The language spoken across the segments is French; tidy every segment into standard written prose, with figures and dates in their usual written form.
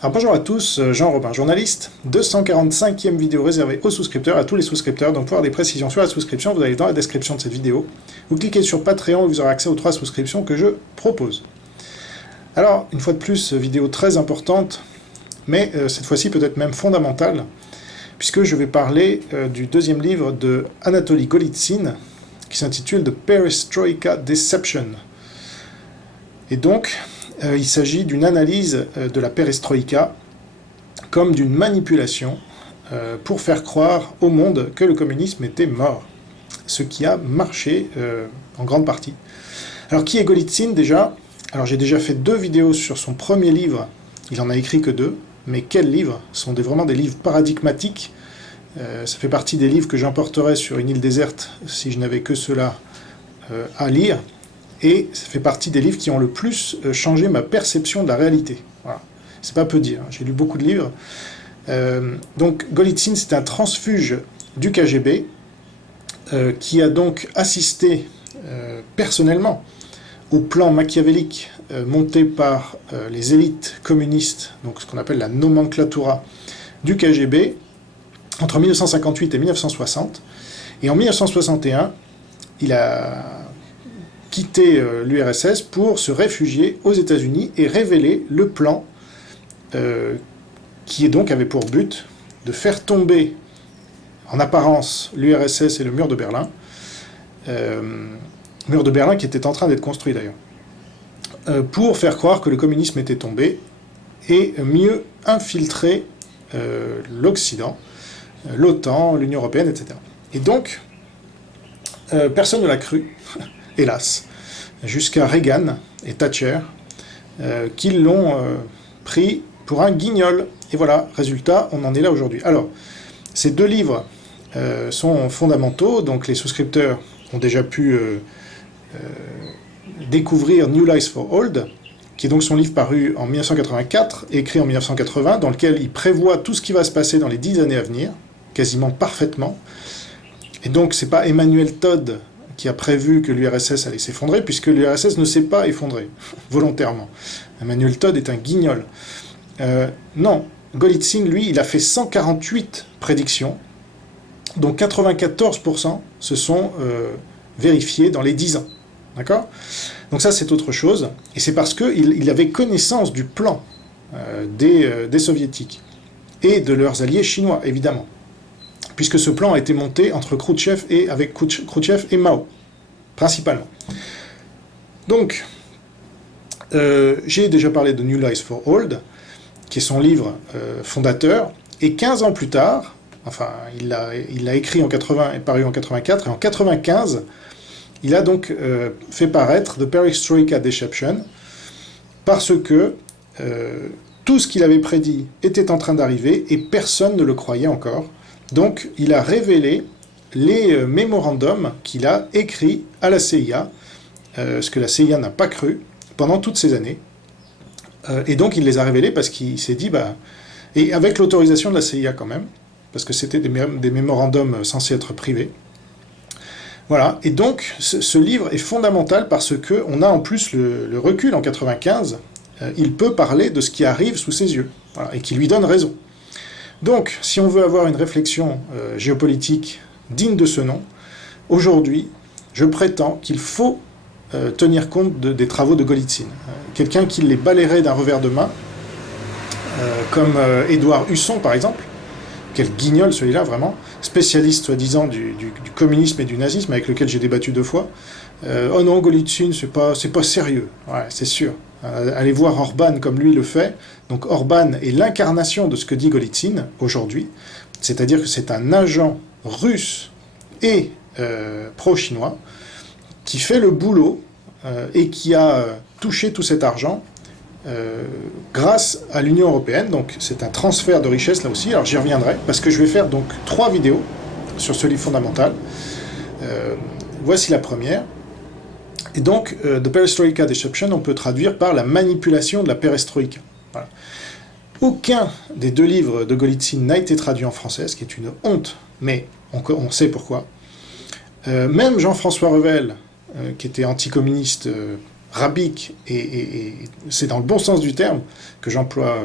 Alors bonjour à tous, Jean Robin, journaliste, 245e vidéo réservée aux souscripteurs, à tous les souscripteurs. Donc pour avoir des précisions sur la souscription, vous allez dans la description de cette vidéo, vous cliquez sur Patreon et vous aurez accès aux 3 souscriptions que je propose. Alors, une fois de plus, vidéo très importante, mais cette fois-ci peut-être même fondamentale, puisque je vais parler du deuxième livre de Anatoly Golitsyn, qui s'intitule The Perestroika Deception. Et donc, il s'agit d'une analyse de la perestroïka comme d'une manipulation pour faire croire au monde que le communisme était mort, ce qui a marché en grande partie. Alors qui est Golitsyn déjà? Alors j'ai déjà fait 2 vidéos sur son premier livre, il en a écrit que 2, mais quels livres? Ce sont vraiment des livres paradigmatiques, ça fait partie des livres que j'emporterais sur une île déserte si je n'avais que cela à lire. Et ça fait partie des livres qui ont le plus changé ma perception de la réalité. Voilà. C'est pas peu dire, j'ai lu beaucoup de livres. Donc Golitsyn, c'est un transfuge du KGB qui a donc assisté personnellement au plan machiavélique monté par les élites communistes, donc ce qu'on appelle la nomenclatura du KGB, entre 1958 et 1960. Et en 1961, il a quitté l'URSS pour se réfugier aux États-Unis et révéler le plan qui donc avait pour but de faire tomber en apparence l'URSS et le mur de Berlin, mur de Berlin qui était en train d'être construit d'ailleurs, pour faire croire que le communisme était tombé et mieux infiltrer l'Occident, l'OTAN, l'Union européenne, etc. Et donc, personne ne l'a cru, hélas, jusqu'à Reagan et Thatcher, qui l'ont pris pour un guignol. Et voilà, résultat, on en est là aujourd'hui. Alors, ces 2 livres sont fondamentaux, donc les souscripteurs ont déjà pu découvrir New Lies for Old, qui est donc son livre paru en 1984, écrit en 1980, dans lequel il prévoit tout ce qui va se passer dans les 10 années à venir, quasiment parfaitement. Et donc, c'est pas Emmanuel Todd qui a prévu que l'URSS allait s'effondrer, puisque l'URSS ne s'est pas effondrée, volontairement. Emmanuel Todd est un guignol. Non, Golitsyn, lui, il a fait 148 prédictions, dont 94% se sont vérifiées dans les 10 ans. D'accord? Donc ça, c'est autre chose, et c'est parce qu'il avait connaissance du plan des soviétiques, et de leurs alliés chinois, évidemment, puisque ce plan a été monté entre avec Khrouchtchev et Mao, principalement. Donc, j'ai déjà parlé de New Lies for Old, qui est son livre fondateur, et 15 ans plus tard, enfin, il l'a écrit en 80 et paru en 84, et en 95, il a donc fait paraître The Perestroika Deception, parce que tout ce qu'il avait prédit était en train d'arriver, et personne ne le croyait encore. Donc, il a révélé les mémorandums qu'il a écrits à la CIA, ce que la CIA n'a pas cru pendant toutes ces années. Et donc, il les a révélés parce qu'il s'est dit, et avec l'autorisation de la CIA quand même, parce que c'était des mémorandums censés être privés. Voilà, et donc, ce livre est fondamental parce qu'on a en plus le recul en 95, il peut parler de ce qui arrive sous ses yeux, voilà, et qui lui donne raison. Donc, si on veut avoir une réflexion géopolitique digne de ce nom, aujourd'hui, je prétends qu'il faut tenir compte des travaux de Golitsyn. Quelqu'un qui les balayerait d'un revers de main, comme Édouard Husson, par exemple, quel guignol celui-là, vraiment, spécialiste, soi-disant, du communisme et du nazisme, avec lequel j'ai débattu 2 fois. Oh non, Golitsyn, c'est pas sérieux. Ouais, c'est sûr. Allez voir Orban comme lui le fait. Donc Orban est l'incarnation de ce que dit Golitsyn aujourd'hui, c'est-à-dire que c'est un agent russe et pro-chinois qui fait le boulot et qui a touché tout cet argent grâce à l'Union européenne. Donc c'est un transfert de richesse là aussi. Alors j'y reviendrai parce que je vais faire donc 3 vidéos sur ce livre fondamental. Voici la première. Et donc, The Perestroika Deception, on peut traduire par la manipulation de la perestroïka. Voilà. Aucun des 2 livres de Golitsyn n'a été traduit en français, ce qui est une honte, mais on sait pourquoi. Même Jean-François Revel, qui était anticommuniste rabique, et c'est dans le bon sens du terme que j'emploie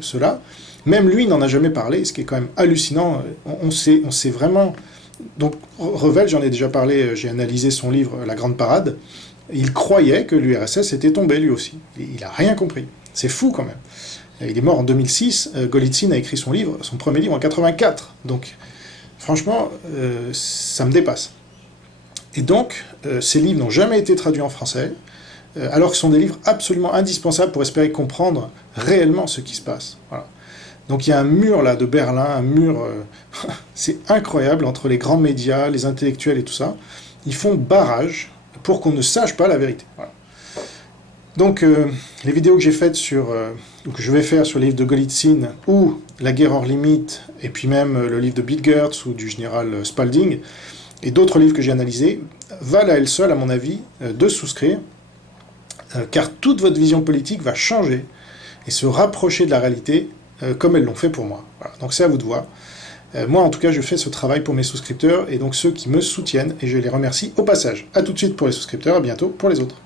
cela, même lui n'en a jamais parlé, ce qui est quand même hallucinant. On sait vraiment... Donc Revel, j'en ai déjà parlé, j'ai analysé son livre « La Grande Parade », il croyait que l'URSS était tombé lui aussi. Il n'a rien compris. C'est fou quand même. Il est mort en 2006, Golitsyn a écrit son premier livre en 84. Donc, franchement, ça me dépasse. Et donc, ces livres n'ont jamais été traduits en français, alors que ce sont des livres absolument indispensables pour espérer comprendre réellement ce qui se passe. Voilà. Donc il y a un mur là de Berlin, un mur, c'est incroyable, entre les grands médias, les intellectuels et tout ça. Ils font barrage pour qu'on ne sache pas la vérité. Voilà. Donc, les vidéos que j'ai faites ou que je vais faire sur le livre de Golitsyn, ou La guerre hors limite, et puis même le livre de Bill Gertz ou du général Spalding, et d'autres livres que j'ai analysés, valent à elles seules, à mon avis, de souscrire, car toute votre vision politique va changer et se rapprocher de la réalité, comme elles l'ont fait pour moi. Voilà. Donc c'est à vous de voir. Moi, en tout cas, je fais ce travail pour mes souscripteurs, et donc ceux qui me soutiennent, et je les remercie au passage. A tout de suite pour les souscripteurs, à bientôt pour les autres.